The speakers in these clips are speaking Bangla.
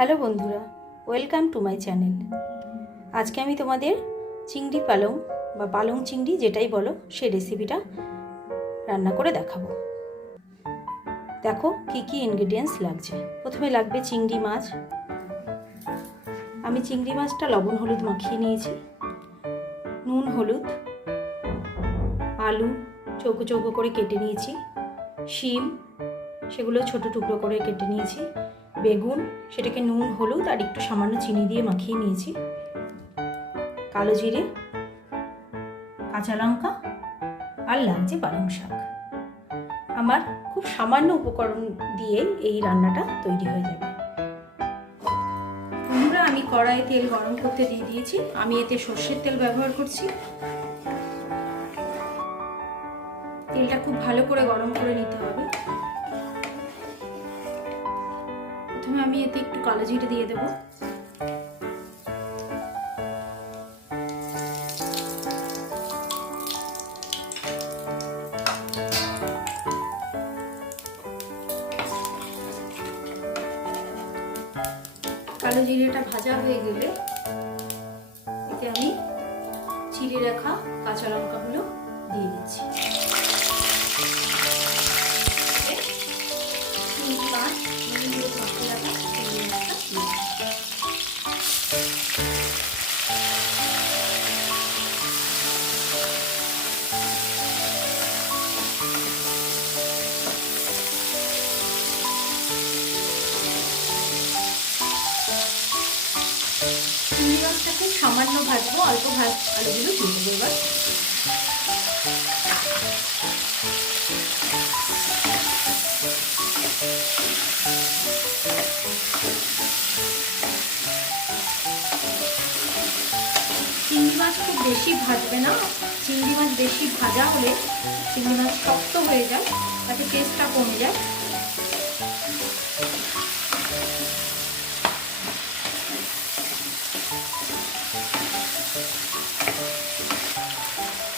হ্যালো বন্ধুরা, ওয়েলকাম টু মাই চ্যানেল। আজকে আমি তোমাদের চিংড়ি পালং বা পালং চিংড়ি যেটাই বলো সেই রেসিপিটা রান্না করে দেখাবো। দেখো কি কি ইনগ্রেডিয়েন্টস লাগছে। প্রথমে লাগবে চিংড়ি মাছ। আমি চিংড়ি মাছটা লবণ হলুদ মাখিয়ে নিয়েছি। নুন হলুদ, আলু চৌকো চৌকো করে কেটে নিয়েছি, শিম সেগুলো ছোট টুকরো করে কেটে নিয়েছি, বেগুন সেটাকে নুন হলুদ আর একটু সামান্য চিনি দিয়ে মাখিয়ে নিয়েছি, কালো জিরে, কাঁচা লঙ্কা আর লাগছে পালং শাক। আমার খুব সামান্য উপকরণ দিয়ে এই রান্নাটা তৈরি হয়ে যাবে। বন্ধুরা, আমি কড়াইয়ে তেল গরম করতে দিয়ে দিয়েছি। আমি এতে সর্ষের তেল ব্যবহার করছি। তেলটা খুব ভালো করে গরম করে নিতে হবে। প্রথমে আমি এতে একটু কালো জিরে দিয়ে দেব। কালো জিরেটা ভাজা হয়ে গেলে এতে আমি চিড়ে রাখা কাঁচা লঙ্কাগুলো দিয়ে দিচ্ছি। চিংড়ি মাছটাকে সামান্য ভাজবো, অল্প আলুগুলো দিয়ে দেবো। এবার চিংড়ি মাছ খুব বেশি ভাজবে না। চিংড়ি মাছ বেশি ভাজা হলে চিংড়ি মাছ শক্ত হয়ে যায়, তাতে টেস্টটা কমে যায়।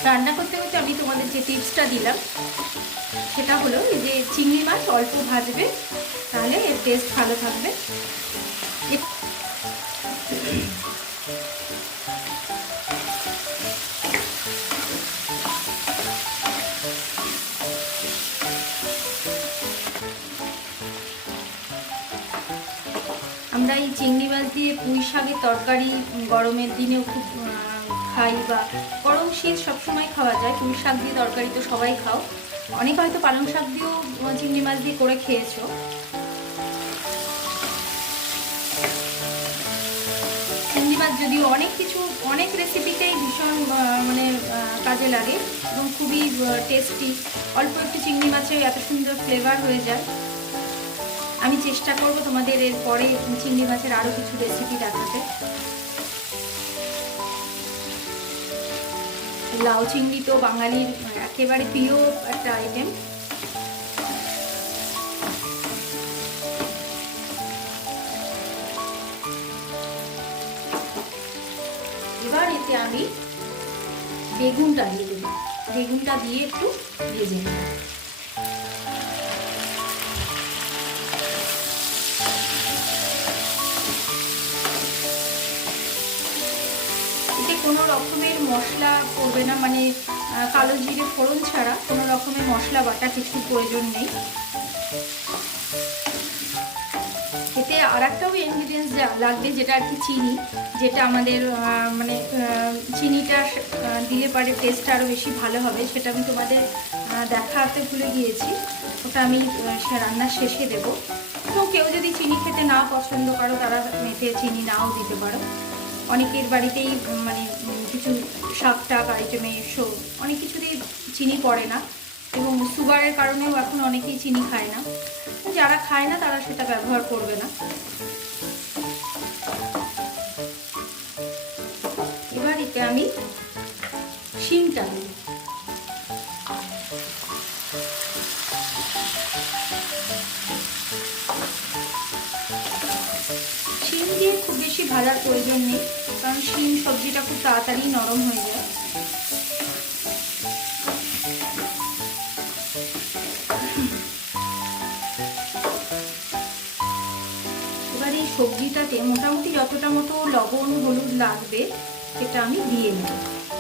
রান্না করতে করতে আমি তোমাদের যে টিপসটা দিলাম সেটা হলো এই যে চিংড়ি মাছ অল্প ভাজবে, তাহলে এর টেস্ট ভালো থাকবে। আমরা এই চিংড়ি মাছ দিয়ে পুঁই শাকের তরকারি গরমের দিনেও খুব খাই, বা গরম শীত সবসময় খাওয়া যায়। পুঁই শাক দিয়ে তরকারি তো সবাই খাও, অনেক হয়তো পালং শাক দিয়েও চিংড়ি মাছ দিয়ে করে খেয়েছো। চিংড়ি মাছ যদিও অনেক রেসিপিতেই ভীষণ কাজে লাগে এবং খুবই টেস্টি। অল্প একটু চিংড়ি মাছে এত সুন্দর ফ্লেভার হয়ে যায়। আমি চেষ্টা করব তোমাদের এর পরে চিংড়ি মাছের আরও কিছু রেসিপি দেখাতে। লাউ চিংড়ি তো বাঙালির একেবারে প্রিয় একটা আইটেম। এবার এতে আমি বেগুনটা দিয়ে দেব। বেগুনটা দিয়ে একটু ভেজে নেব। কোনো রকমের মশলা পড়বে না, মানে কালো জিরে ফোড়ন ছাড়া কোনো রকমের মশলা বাটা কিছু প্রয়োজন নেই। এতে আর একটাও ইনগ্রিডিয়েন্টস লাগবে, যেটা আর কি চিনি, যেটা আমাদের চিনিটা দিলে পরে টেস্টটা আরও বেশি ভালো হবে। সেটা আমি তোমাদের দেখাতে ভুলে গিয়েছি, ওটা আমি রান্নার শেষে দেবো। তো কেউ যদি চিনি খেতে না পছন্দ করো তারা মেটে চিনি নাও দিতে পারো। অনেকের বাড়িতেই কিছু শাক টাক আইটেমে অনেক কিছুতেই চিনি পড়ে না, এবং সুগারের কারণেও এখন অনেকেই চিনি খায় না। যারা খায় না তারা সেটা ব্যবহার করবে না। এবার এতে আমি শিমটা দিই। শিম দিয়ে খুব বেশি ভাজার প্রয়োজন নেই, কারণ শিম সবজিটা খুব তাড়াতাড়ি নরম হয়ে যায়। সবজিটা যতটা মতো লবণ হলুদ লাগবে সেটা আমি দিয়ে নেব।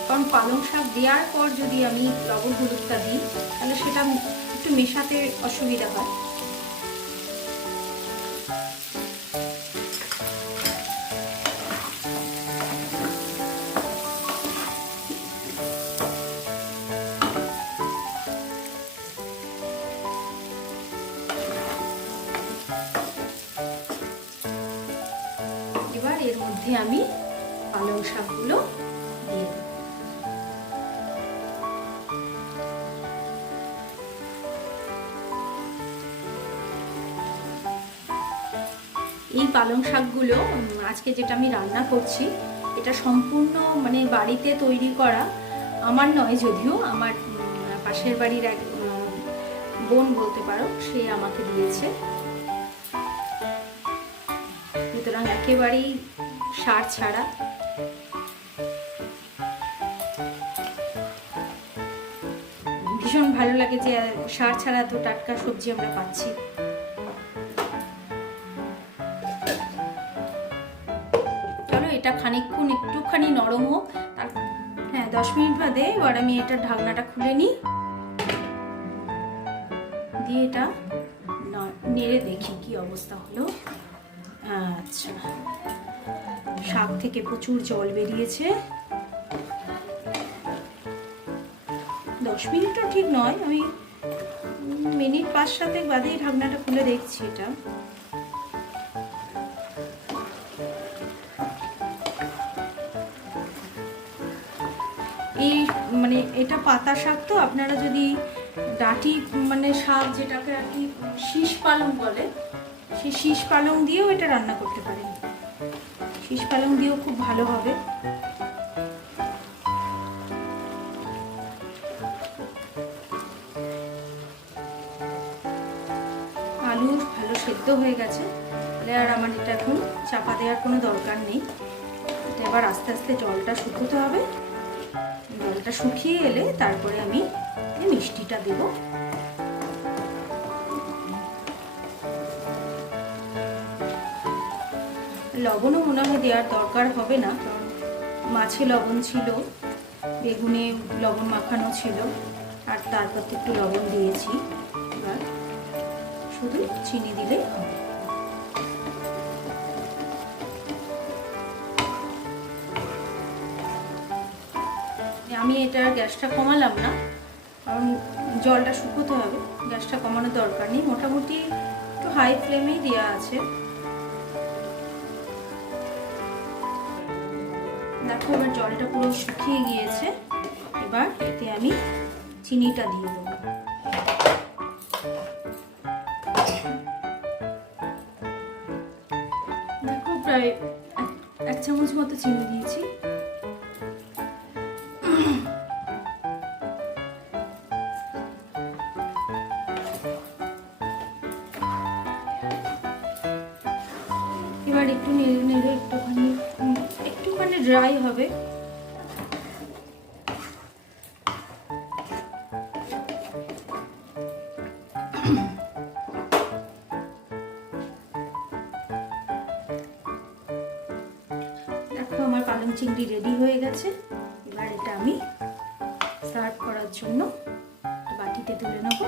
কারণ পালং শাক দেওয়ার পর যদি আমি লবণ হলুদটা দিই তাহলে সেটা একটু মেশাতে অসুবিধা হয়। এবার এর মধ্যে আমি পালং শাকগুলো দিয়ে দেব। এই পালং শাকগুলো আজকে যেটা আমি রান্না করছি এটা সম্পূর্ণ মানে বাড়িতে তৈরি করা, আমার নয় যদিও, আমার পাশের বাড়ির এক বোন বলতে পারো, সে আমাকে দিয়েছে। সুতরাং একেবারেই সার ছাড়া। ভীষণ ভালো লাগে যে সার ছাড়া এত টাটকা সবজি আমরা পাচ্ছি। চলো এটা খানিকক্ষণ একটুখানি নরম হোক, হ্যাঁ 10 মিনিট বাদে এবার আমি এটা ঢাকনাটা খুলে নিই, দিয়ে এটা নেড়ে দেখি কি অবস্থা হলো। আচ্ছা, শাক থেকে প্রচুর জল বেরিয়েছে। 10 মিনিটও ঠিক নয়, আমি মিনিট 5-7 বাদেই ঢাকনাটা খুলে দেখছি। এটা এই মানে এটা পাতা শাক, তো আপনারা যদি ডাঁটি মানে শাক যেটাকে আর কি শীষ পালং বলে, সেই শীষ পালং দিয়েও এটা রান্না করতে পারেন। শীষ পালং দিয়েও খুব ভালো হবে। আলু ভালো সেদ্ধ হয়ে গেছে, তাহলে আর আমার এটা এখন চাপা দেওয়ার কোনো দরকার নেই। এটা এবার আস্তে আস্তে জলটা শুকোতে হবে। জলটা শুকিয়ে এলে তারপরে আমি মিষ্টিটা দেব। লবণও মনে হয় দেওয়ার দরকার হবে না, কারণ মাছে লবণ ছিল, বেগুনে লবণ মাখানো ছিল, আর তারপর একটু লবণ দিয়েছি। এবার শুধু চিনি দিলেই হবে। আমি এটা গ্যাসটা কমালাম না, কারণ জলটা শুকোতে হবে, গ্যাসটা কমানোর দরকার নেই। মোটামুটি একটু হাই ফ্লেমেই দেওয়া আছে। দেখো এবার জলটা পুরো শুকিয়ে গিয়েছে। এবার এতে আমি চিনিটা দিয়ে দেবো। দেখো প্রায় 1 চামচ মতো চিনি দিয়েছি। এবার একটু নেড়ে নেড়ে একটুখানি ড্রাই হবে। দেখো আমার পালং চিংড়ি রেডি হয়ে গেছে। এবার এটা আমি সার্ভ করার জন্য বাটিতে তুলে নেব।